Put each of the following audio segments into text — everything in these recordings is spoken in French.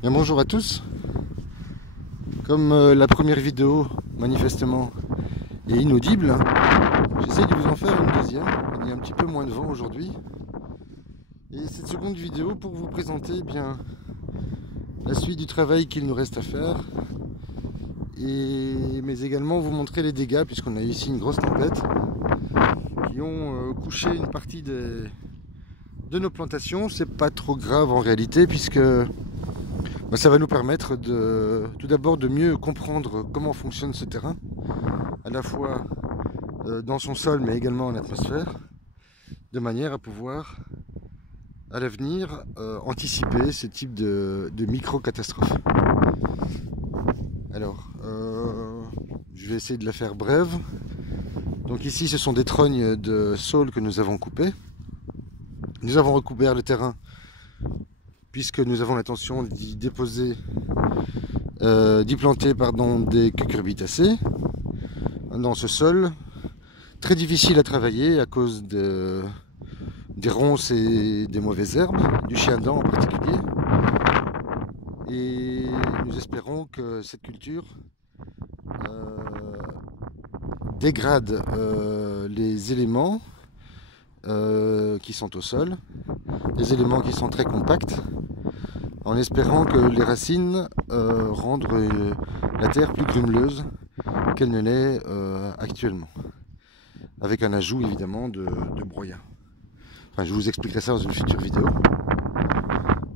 Bien, bonjour à tous. Comme la première vidéo, manifestement, est inaudible, j'essaie de vous en faire une deuxième. Il y a un petit peu moins de vent aujourd'hui. Et cette seconde vidéo pour vous présenter bien la suite du travail qu'il nous reste à faire. Mais également vous montrer les dégâts, puisqu'on a eu ici une grosse tempête qui ont couché une partie de nos plantations. C'est pas trop grave en réalité, puisque ça va nous permettre tout d'abord de mieux comprendre comment fonctionne ce terrain, à la fois dans son sol mais également en atmosphère, de manière à pouvoir à l'avenir anticiper ce type de micro-catastrophes. Alors, je vais essayer de la faire brève. Donc ici ce sont des trognes de saule que nous avons coupées. Nous avons recouvert le terrain puisque nous avons l'intention d'y déposer, d'y planter des cucurbitacées dans ce sol très difficile à travailler à cause des ronces et des mauvaises herbes, du chien-dent en particulier. Et nous espérons que cette culture dégrade les éléments qui sont au sol, des éléments qui sont très compacts, en espérant que les racines rendent la terre plus grumeleuse qu'elle ne l'est actuellement, avec un ajout évidemment de broyat. Enfin, je vous expliquerai ça dans une future vidéo.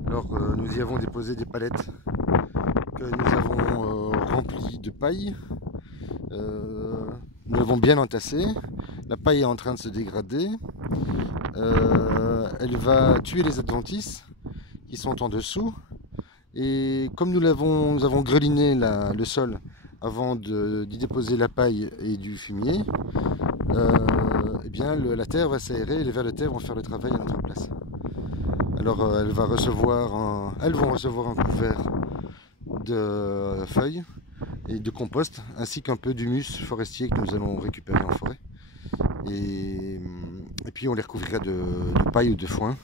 Alors nous y avons déposé des palettes que nous avons remplies de paille. Nous l'avons bien entassée. La paille est en train de se dégrader. Elle va tuer les adventices qui sont en dessous. Et comme nous avons greliné le sol avant d'y déposer la paille et du fumier, eh bien la terre va s'aérer et les vers de terre vont faire le travail à notre place. Alors elles vont recevoir un couvert de feuilles et de compost, ainsi qu'un peu d'humus forestier que nous allons récupérer en forêt. Et puis on les recouvrira de paille ou de foin.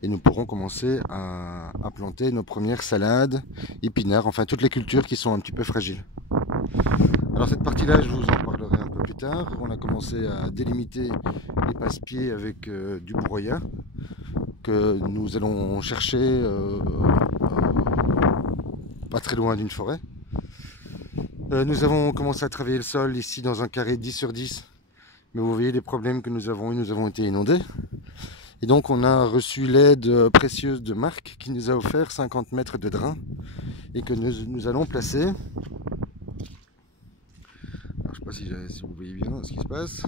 Et nous pourrons commencer à planter nos premières salades, épinards, enfin toutes les cultures qui sont un petit peu fragiles. Alors cette partie-là, je vous en parlerai un peu plus tard. On a commencé à délimiter les passe-pieds avec du broyat que nous allons chercher pas très loin d'une forêt. Nous avons commencé à travailler le sol ici dans un carré 10 sur 10. Mais vous voyez les problèmes que nous avons eu, nous avons été inondés. Et donc on a reçu l'aide précieuse de Marc qui nous a offert 50 mètres de drain et que nous allons placer. Alors, je ne sais pas si vous voyez bien ce qui se passe.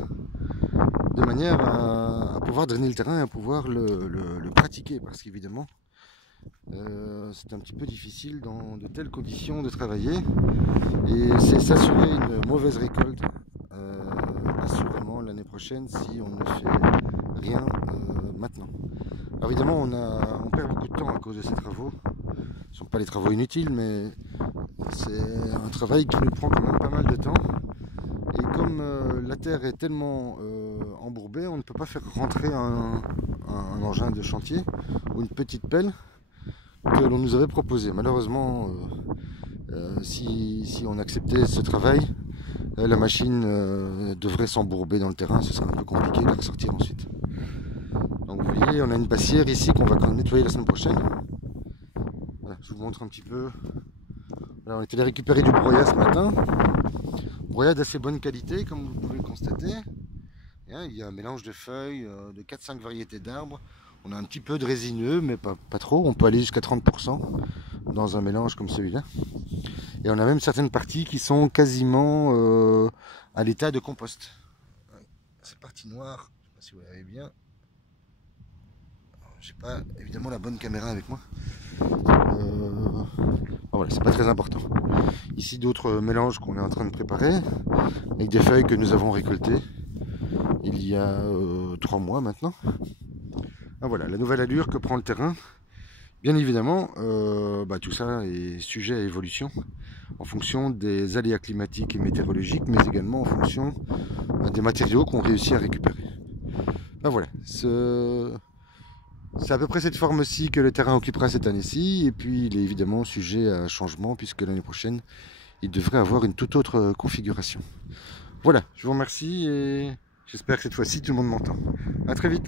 De manière à pouvoir drainer le terrain et à pouvoir le pratiquer. Parce qu'évidemment, c'est un petit peu difficile dans de telles conditions de travailler. Et c'est s'assurer une mauvaise récolte assurément l'année prochaine si on ne fait rien maintenant. Alors évidemment on perd beaucoup de temps à cause de ces travaux. Ce ne sont pas les travaux inutiles, mais c'est un travail qui nous prend quand même pas mal de temps. Et comme la terre est tellement embourbée, on ne peut pas faire rentrer un engin de chantier ou une petite pelle que l'on nous avait proposé. Malheureusement, si on acceptait ce travail, la machine devrait s'embourber dans le terrain, ce serait un peu compliqué de la ressortir ensuite. Donc vous voyez, on a une bassière ici qu'on va nettoyer la semaine prochaine. Voilà, je vous montre un petit peu. Voilà, on est allé récupérer du broyat ce matin. Broyat d'assez bonne qualité, comme vous pouvez le constater. Il y a un mélange de feuilles, de 4-5 variétés d'arbres. On a un petit peu de résineux, mais pas trop. On peut aller jusqu'à 30% dans un mélange comme celui-là. Et on a même certaines parties qui sont quasiment à l'état de compost. Cette partie noire, je ne sais pas si vous la voyez bien. J'ai pas évidemment la bonne caméra avec moi. Voilà, c'est pas très important. Ici d'autres mélanges qu'on est en train de préparer avec des feuilles que nous avons récoltées il y a 3 mois maintenant. Ah, voilà la nouvelle allure que prend le terrain. Bien évidemment, tout ça est sujet à évolution en fonction des aléas climatiques et météorologiques, mais également en fonction des matériaux qu'on réussit à récupérer. Voilà, C'est à peu près cette forme-ci que le terrain occupera cette année-ci, et puis il est évidemment sujet à changement, puisque l'année prochaine, il devrait avoir une toute autre configuration. Voilà, je vous remercie, et j'espère que cette fois-ci, tout le monde m'entend. À très vite.